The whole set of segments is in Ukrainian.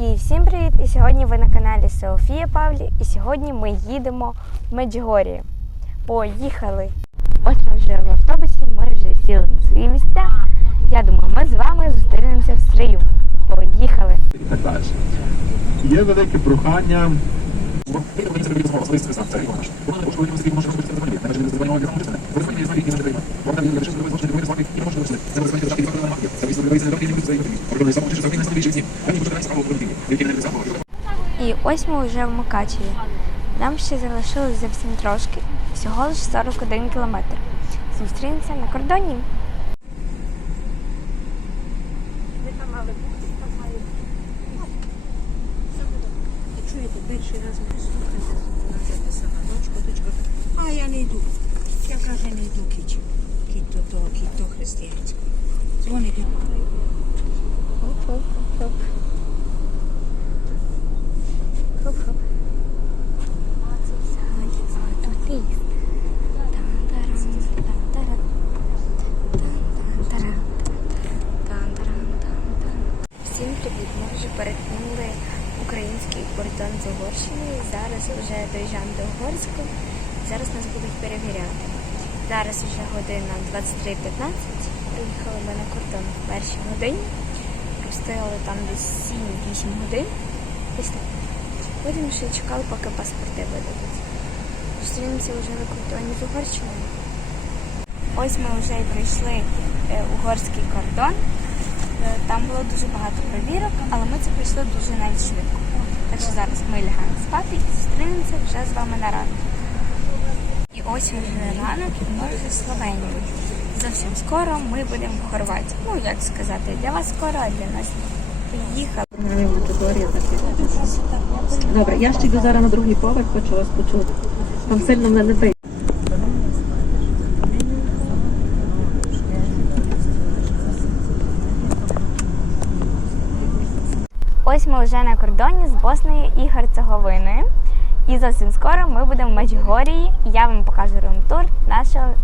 І всім привіт! І сьогодні ви на каналі Софія Павлі. І сьогодні ми їдемо в Меджгорі. Поїхали! Ось ми вже в автобусі, ми вже сіли на свої місця. Я думаю, ми з вами зустрінемося в стрію. Поїхали! Є велике прохання. І ось ми вже в Мукачеві. Нам ще залишилось зовсім трошки, всього лише 41 кілометр. Зустрінемося на кордоні. Чуєте, перший раз мене слухайте, вона записала дочку, дочка. А я не йду. Я каже, не йду кіч. Кіт то то, кіт то християнське. Дзвонить. Хоп-хоп. Тан-тан-тарам. Тан-тарам, тан-тан. Всім привіт! Ми вже перетнули український кордон з Угорщиною. Зараз вже доїжджаємо до Угорську. Зараз нас будуть перевіряти. Зараз вже година 23.15. Приїхали ми на кордон в першій годині. Простояли там десь 7-8 годин. Потім ще чекали, поки паспорти видадуть. Зустрінемося вже на кордоні з Угорщиною. Ось ми вже і пройшли е, угорський кордон. Е, Там було дуже багато перевірок, але ми це пройшли дуже навіть швидко. Так що зараз ми лягаємо спати і зустрінемося вже з вами на ранок. І ось вже ранок, і ми вже в Словенії. Зовсім скоро ми будемо в Хорватії. Ну, як сказати, для вас скоро, а для нас приїхали. Добре, я ще йду зараз на другий поверх, хочу вас почути. Там сильно мене не бий. Ось ми вже на кордоні з Боснею і Герцеговиною. І зовсім скоро ми будемо в Меджгорії, і я вам покажу рум-тур нашого.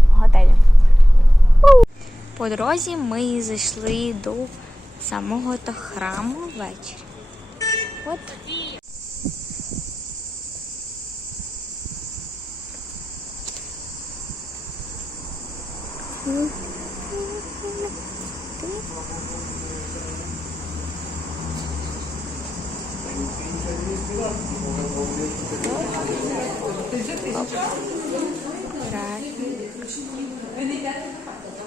По дорозі ми зайшли до самого то храму ввечері. От. Пам, пам,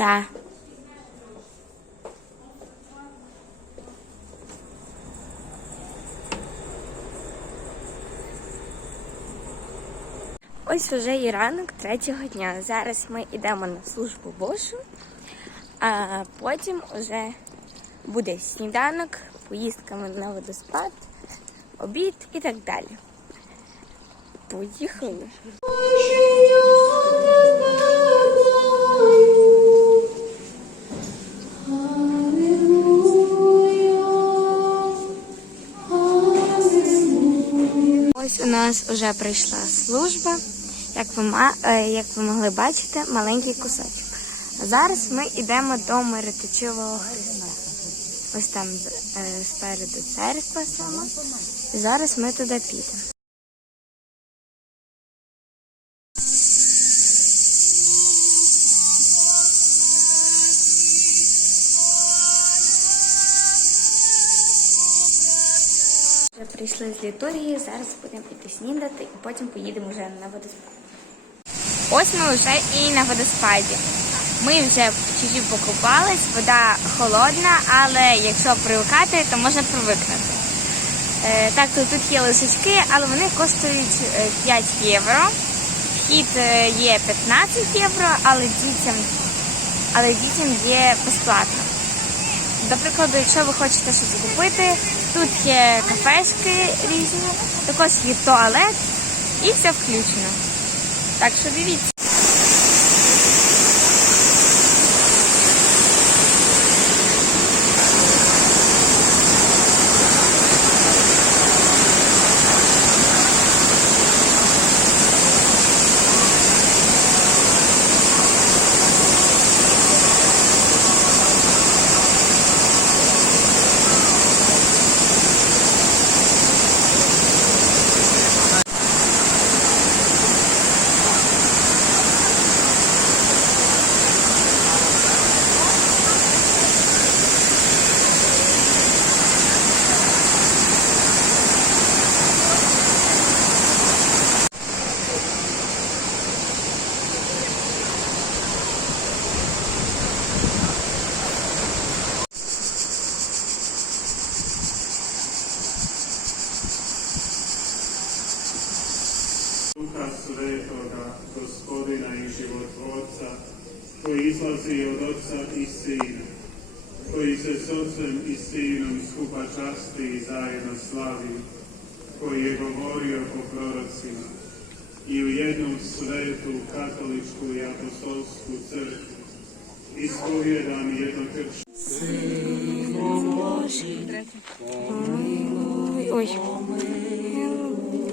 Та. Ось вже і ранок третього дня. Зараз ми йдемо на службу Бошу, а потім вже буде сніданок, поїздка на водоспад, обід і так далі. Поїхали. Нас вже прийшла служба. Як ви, е, як ви могли бачити, маленький кусочок. Зараз ми йдемо до Мироточивого Христа. Ось там е, спереду церква сама. І зараз ми туди підемо. Вже прийшли з літургії, зараз будемо іти снідати і потім поїдемо вже на водоспад. Ось ми вже і на водоспаді. Ми вже чуть-чуть покупались, вода холодна, але якщо привикати, то можна привикнути. Е, Так, то тут є лисички, але вони коштують е, 5 євро. Вхід е, є 15 євро, але дітям, але дітям є безплатно. До прикладу, якщо ви хочете щось купити, тут є кафешки різні, також є туалет і все включено. Так що дивіться. koji izlazi od Otca i Sina, koji se s Otcem i Sinom skupa časti i zajedno slavi, koji je govorio o prorocima i u jednom svetu katoličku i apostolsku crkvu ispovjedan jednokršćan. Sinu Boži, pomiluj,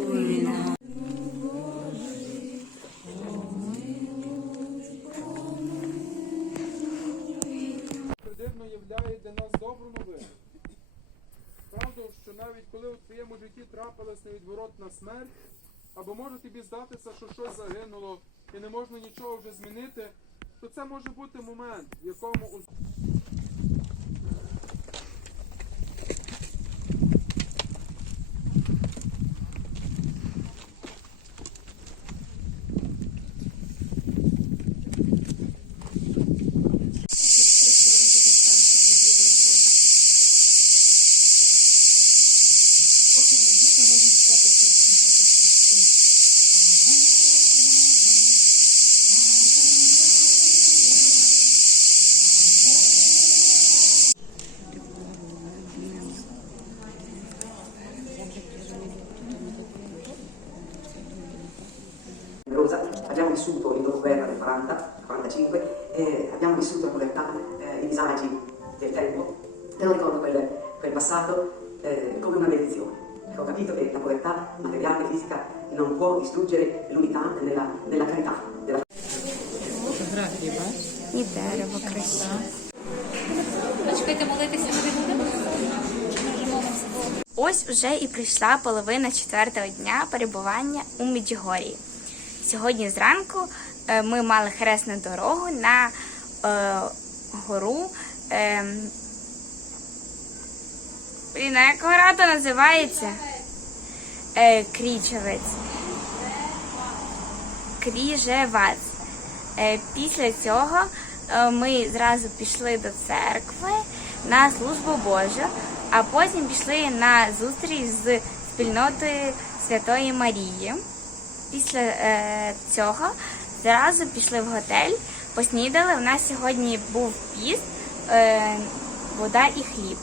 pomiluj nas. Навіть коли у твоєму житті трапилась невідворотна смерть, або може тобі здатися, що щось загинуло і не можна нічого вже змінити, то це може бути момент, в якому povertà materiale e fisica non può distruggere l'unità nella, nella carità, della І дерево красиве. Чекайте, молитися не будемо? Ось вже і прийшла половина четвертого дня перебування у Меджигорії. Сьогодні зранку е, ми мали хресну дорогу на е, гору. Е, блін, а гора то називається? Е, Крічевець. Кріжевець. Е, Після цього е, ми зразу пішли до церкви на службу Божу, а потім пішли на зустріч з спільнотою Святої Марії. Після е, цього зразу пішли в готель, поснідали. У нас сьогодні був піст, е, вода і хліб.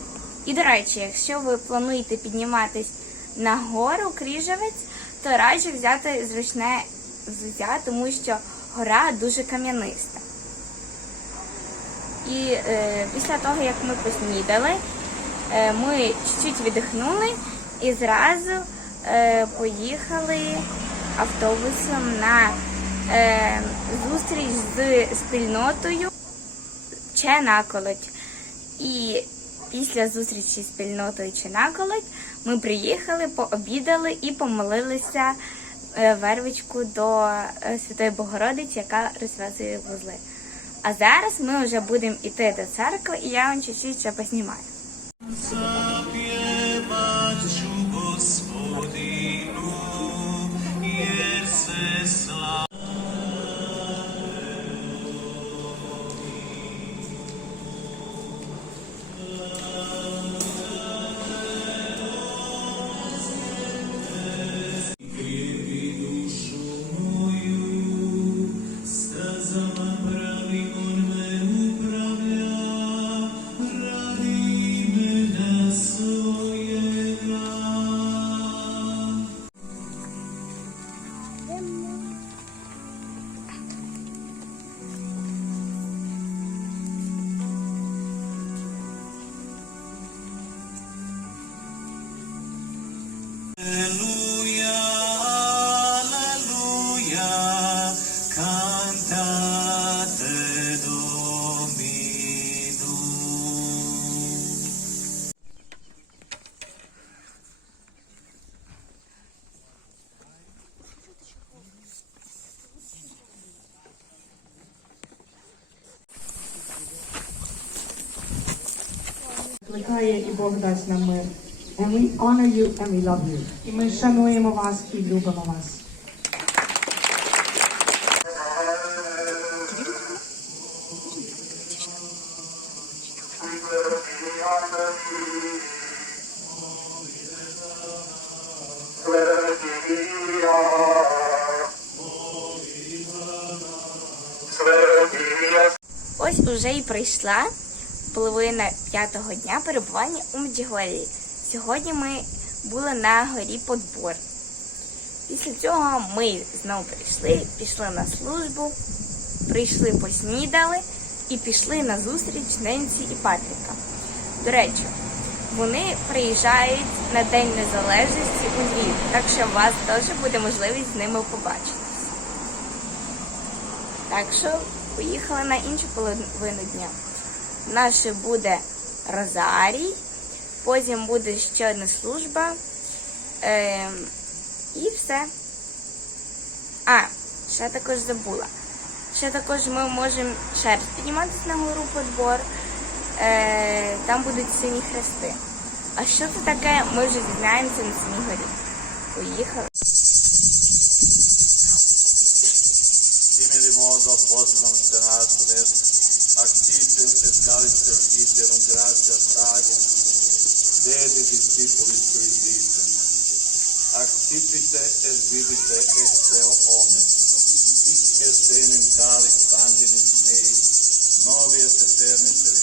І до речі, якщо ви плануєте підніматись на гору Кріжевець, то раджу взяти зручне взуття, тому що гора дуже кам'яниста. І е, після того, як ми поснідали, е, ми чуть-чуть віддихнули і зразу е, поїхали автобусом на е, зустріч з спільнотою Ченаколодь. І після зустрічі з спільнотою Ченаколодь ми приїхали, пообідали і помолилися е, вервичку до е, Святої Богородиці, яка розв'язує вузли. А зараз ми вже будемо йти до церкви, і я вам чуть-чуть ще познімаю. Чекає і Бог дасть нам мир. And we honor you and we love you. І ми шануємо вас і любимо вас. Ось уже і прийшла половина п'ятого дня перебування у Меджигорі. Сьогодні ми були на горі Подбор. Після цього ми знову прийшли, пішли на службу, прийшли поснідали і пішли на зустріч Ненсі і Патріка. До речі, вони приїжджають на День Незалежності у Львів, так що у вас теж буде можливість з ними побачитись. Так що поїхали на іншу половину дня. Наше буде Розарій, потім буде ще одна служба. Ем, і все. А, ще також забула. Ще також ми можемо ще раз підніматися на гору подбор. Е, там будуть сині хрести. А що це таке, ми вже дізнаємося на синій горі. Поїхали. vitalice iterum gratias agit, dedi discipulis sui dicem, accipite et bibite et teo omen, hic est enim calis sanguinis mei, novies eternis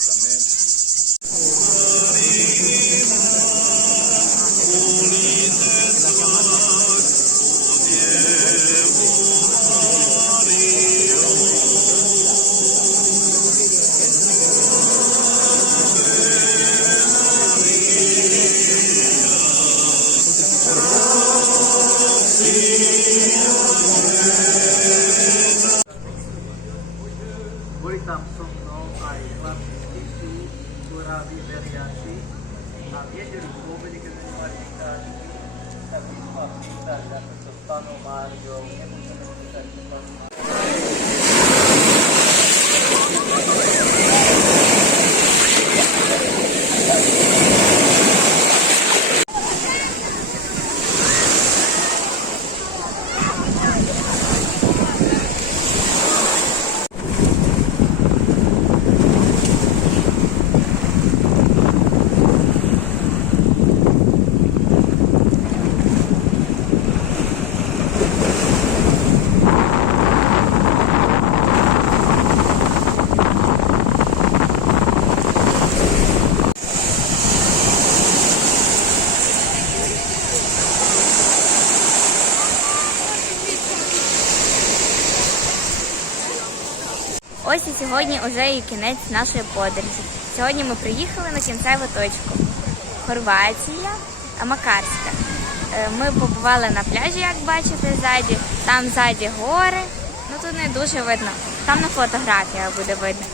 medyo сьогодні вже і кінець нашої подорожі. Сьогодні ми приїхали на кінцеву точку. Хорватія, Макарська. Е, Ми побували на пляжі, як бачите, ззаді. Там ззаді гори. Ну тут не дуже видно. Там на фотографіях буде видно.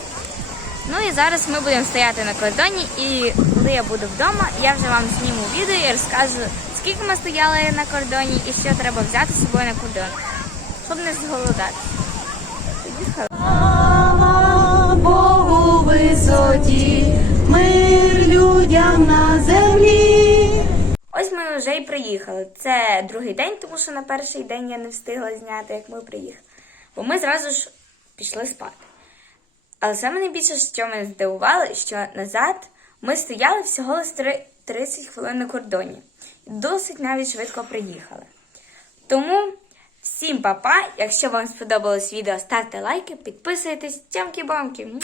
Ну і зараз ми будемо стояти на кордоні, і коли я буду вдома, я вже вам зніму відео і розкажу, скільки ми стояли на кордоні і що треба взяти з собою на кордон, щоб не зголодати. Поїхали. Висоті, мир людям на землі. Ось ми вже й приїхали. Це другий день, тому що на перший день я не встигла зняти, як ми приїхали. Бо ми зразу ж пішли спати. Але саме найбільше, що мене здивувало, що назад ми стояли всього лише 30 хвилин на кордоні. І досить навіть швидко приїхали. Тому всім па-па! Якщо вам сподобалось відео, ставте лайки, підписуйтесь, тямки-бамки!